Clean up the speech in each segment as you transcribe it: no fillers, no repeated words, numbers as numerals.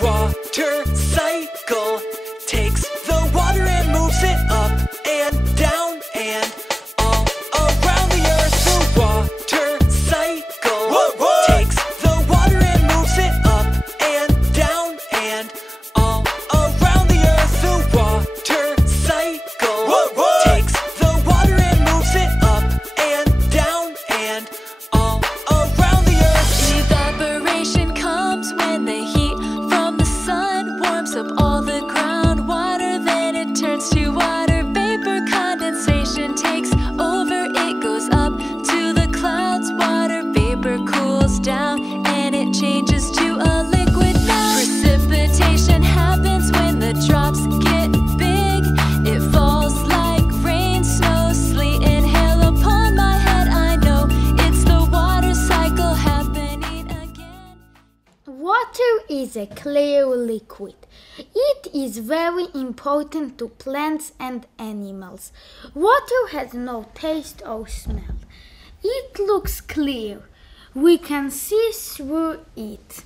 water cycle takes the water and moves it up and down and all around the earth. The water cycle takes the water and moves it up and down and all around the earth. The water cycle takes the water and moves it up and down and all around the earth. Evaporation comes when the heat from the sun warms up all the groundwater, then it turns to water vapor. Condensation takes over, it goes up to the clouds. Water vapor cools down and it changes to a liquid now. Precipitation happens when the drops get big. It falls like rain, snow, sleet, and hail upon my head. I know it's the water cycle happening again. Water is a clear liquid. It is very important to plants and animals. Water has no taste or smell. It looks clear. We can see through it.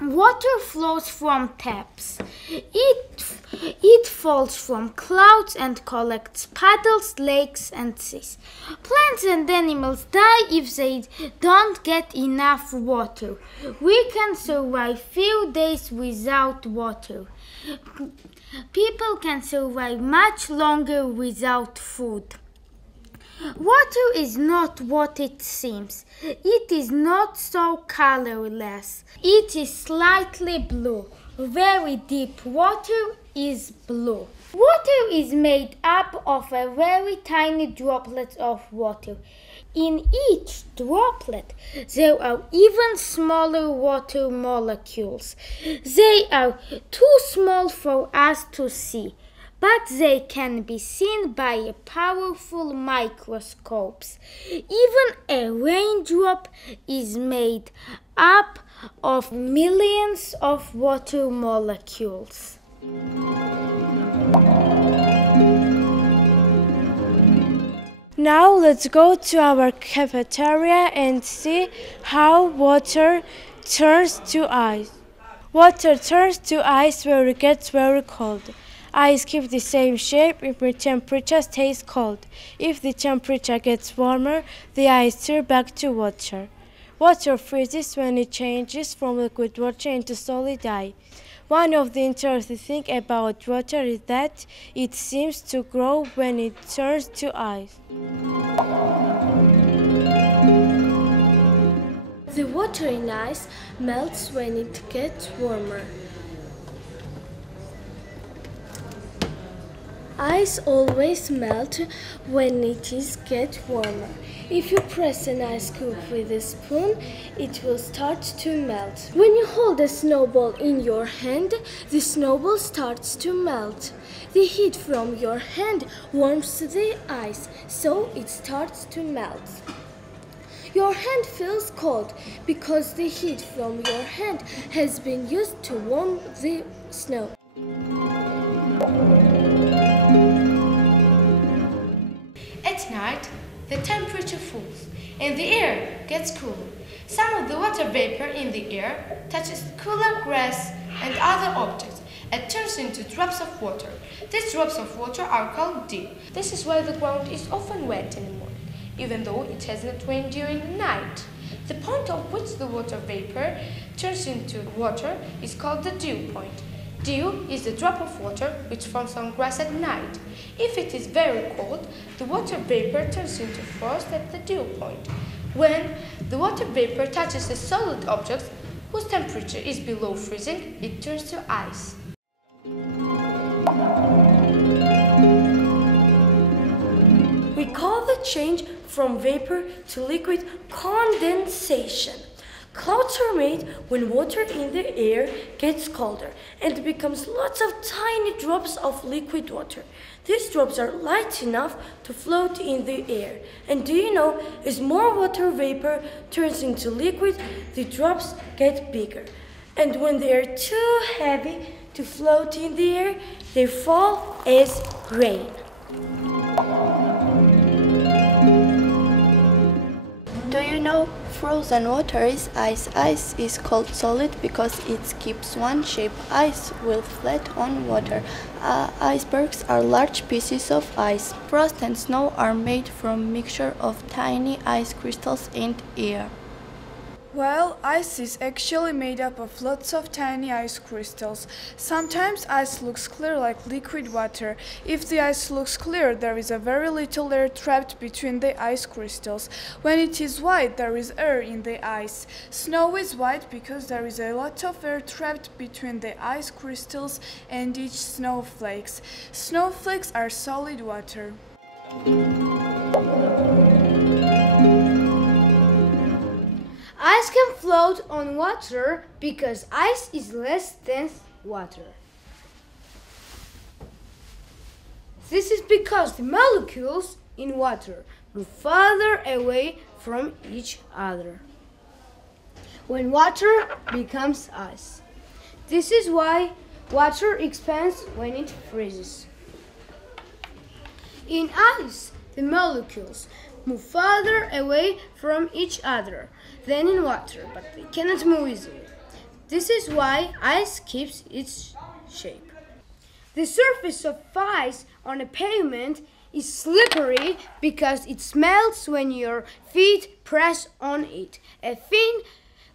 Water flows from taps. It falls from clouds and collects puddles, lakes, and seas. Plants and animals die if they don't get enough water. We can survive few days without water. People can survive much longer without food. Water is not what it seems. It is not so colorless. It is slightly blue. Very deep water is blue. Water is made up of a very tiny droplets of water. In each droplet, there are even smaller water molecules. They are too small for us to see, but they can be seen by powerful microscopes. Even a raindrop is made up of millions of water molecules. Now let's go to our cafeteria and see how water turns to ice. Water turns to ice where it gets very cold. Ice keeps the same shape if the temperature stays cold. If the temperature gets warmer, the ice turns back to water. Water freezes when it changes from liquid water into solid ice. One of the interesting things about water is that it seems to grow when it turns to ice. The water in ice melts when it gets warmer. Ice always melts when it gets warmer. If you press an ice cube with a spoon, it will start to melt. When you hold a snowball in your hand, the snowball starts to melt. The heat from your hand warms the ice, so it starts to melt. Your hand feels cold because the heat from your hand has been used to warm the snow. At night, the temperature falls and the air gets cooler. Some of the water vapor in the air touches cooler grass and other objects and turns into drops of water. These drops of water are called dew. This is why the ground is often wet in the morning, even though it hasn't rained during the night. The point at which the water vapor turns into water is called the dew point. Dew is the drop of water which forms on grass at night. If it is very cold, the water vapor turns into frost at the dew point. When the water vapor touches a solid object whose temperature is below freezing, it turns to ice. We call the change from vapor to liquid condensation. Clouds are made when water in the air gets colder and becomes lots of tiny drops of liquid water. These drops are light enough to float in the air. And do you know, as more water vapor turns into liquid, the drops get bigger. And when they are too heavy to float in the air, they fall as rain. Do you know frozen water is ice. Ice is called solid because it keeps one shape. Ice will float on water. Icebergs are large pieces of ice. Frost and snow are made from mixture of tiny ice crystals and air. Well, ice is actually made up of lots of tiny ice crystals. Sometimes ice looks clear like liquid water. If the ice looks clear, there is a very little air trapped between the ice crystals. When it is white, there is air in the ice. Snow is white because there is a lot of air trapped between the ice crystals and each snowflakes. Snowflakes are solid water. Ice can float on water because ice is less dense water. This is because the molecules in water move farther away from each other when water becomes ice. This is why water expands when it freezes. In ice, the molecules move farther away from each other than in water, but they cannot move easily. This is why ice keeps its shape. The surface of ice on a pavement is slippery because it melts when your feet press on it. A thin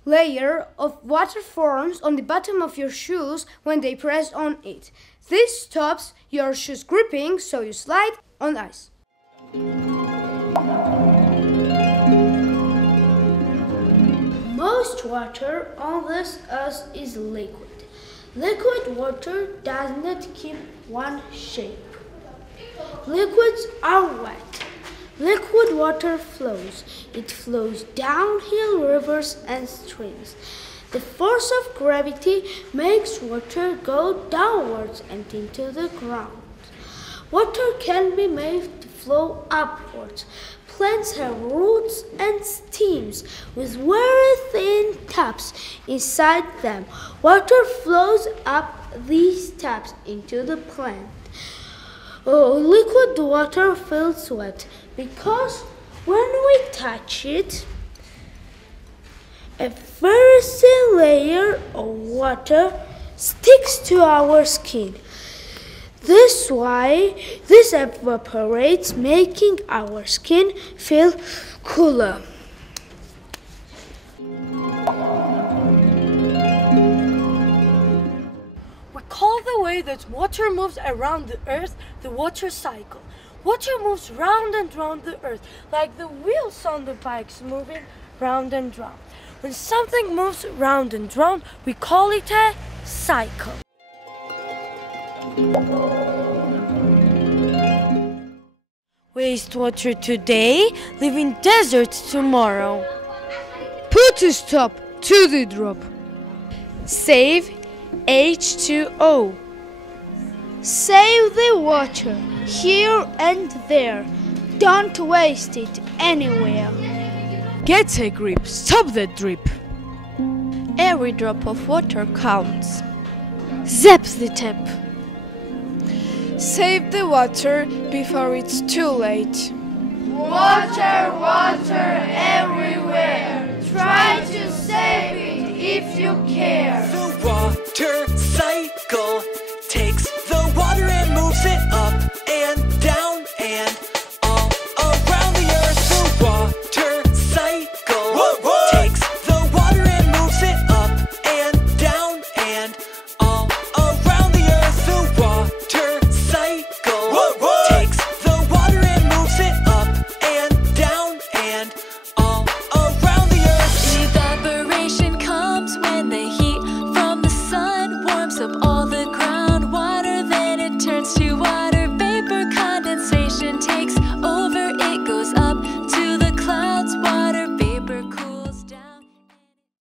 layer of water forms on the bottom of your shoes when they press on it. This stops your shoes gripping, so you slide on ice. Most water on this earth is liquid. Liquid water does not keep one shape. Liquids are wet. Liquid water flows. It flows downhill rivers and streams. The force of gravity makes water go downwards and into the ground. Water can be made to flow upwards. Plants have roots and stems with very thin taps inside them. Water flows up these taps into the plant. Liquid water feels wet because when we touch it, a very thin layer of water sticks to our skin. This evaporates, making our skin feel cooler. We call the way that water moves around the earth the water cycle. Water moves round and round the earth like the wheels on the bikes moving round and round. When something moves round and round, we call it a cycle. Waste water today, live in deserts tomorrow. Put a stop to the drop. Save H2O. Save the water here and there. Don't waste it anywhere. Get a grip, stop the drip. Every drop of water counts. Zap the tap. Save the water before it's too late. Water, water everywhere. Try to save it if you care. The water